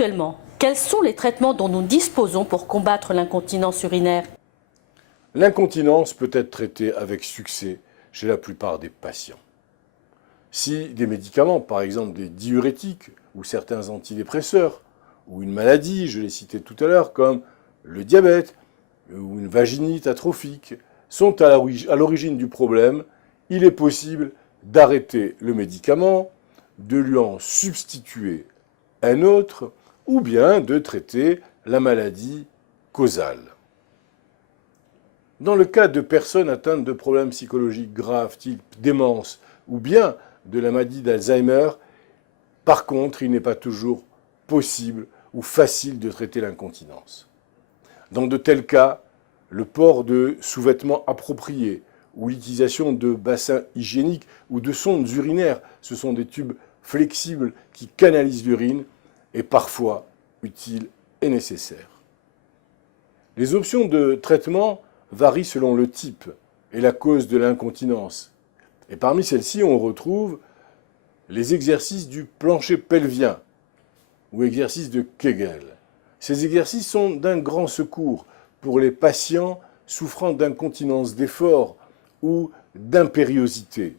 Actuellement, quels sont les traitements dont nous disposons pour combattre l'incontinence urinaire? L'incontinence peut être traitée avec succès chez la plupart des patients. Si des médicaments, par exemple des diurétiques ou certains antidépresseurs, ou une maladie, je l'ai cité tout à l'heure, comme le diabète ou une vaginite atrophique, sont à l'origine du problème, il est possible d'arrêter le médicament, de lui en substituer un autre, ou bien de traiter la maladie causale. Dans le cas de personnes atteintes de problèmes psychologiques graves, type démence, ou bien de la maladie d'Alzheimer, par contre, il n'est pas toujours possible ou facile de traiter l'incontinence. Dans de tels cas, le port de sous-vêtements appropriés ou l'utilisation de bassins hygiéniques ou de sondes urinaires, ce sont des tubes flexibles qui canalisent l'urine, est parfois utile et nécessaire. Les options de traitement varient selon le type et la cause de l'incontinence. Et parmi celles-ci, on retrouve les exercices du plancher pelvien ou exercices de Kegel. Ces exercices sont d'un grand secours pour les patients souffrant d'incontinence d'effort ou d'impériosité.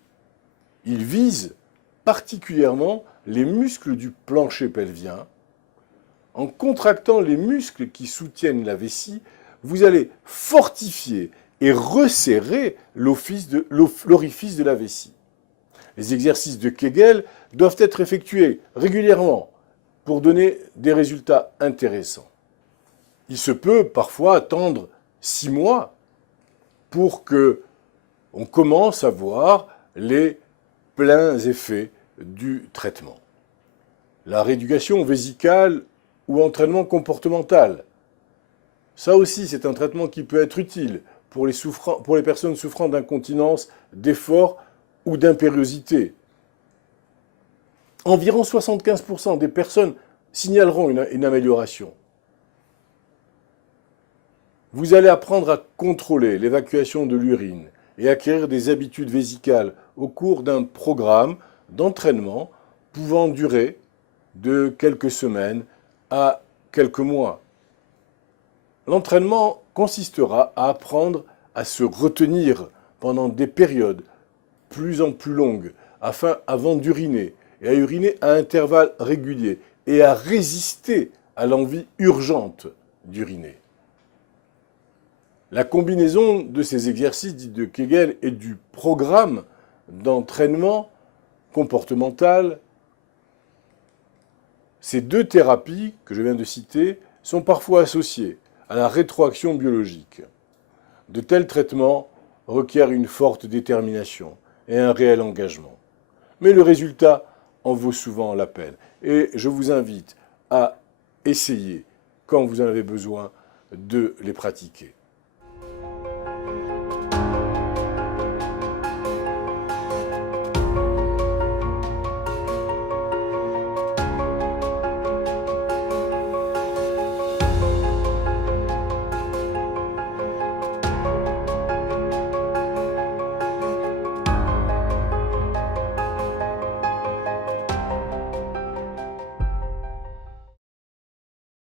Ils visent particulièrement les muscles du plancher pelvien. En contractant les muscles qui soutiennent la vessie, vous allez fortifier et resserrer l'orifice de la vessie. Les exercices de Kegel doivent être effectués régulièrement pour donner des résultats intéressants. Il se peut parfois attendre 6 mois pour qu'on commence à voir les pleins effets du traitement. La rééducation vésicale ou entraînement comportemental. Ça aussi, c'est un traitement qui peut être utile pour les personnes souffrant d'incontinence, d'effort ou d'impériosité. Environ 75% des personnes signaleront une amélioration. Vous allez apprendre à contrôler l'évacuation de l'urine et acquérir des habitudes vésicales au cours d'un programme d'entraînement pouvant durer de quelques semaines à quelques mois. L'entraînement consistera à apprendre à se retenir pendant des périodes plus en plus longues avant d'uriner et à uriner à intervalles réguliers et à résister à l'envie urgente d'uriner. La combinaison de ces exercices dits de Kegel et du programme d'entraînement comportemental, ces deux thérapies que je viens de citer sont parfois associées à la rétroaction biologique. De tels traitements requièrent une forte détermination et un réel engagement. Mais le résultat en vaut souvent la peine. Et je vous invite à essayer, quand vous en avez besoin, de les pratiquer.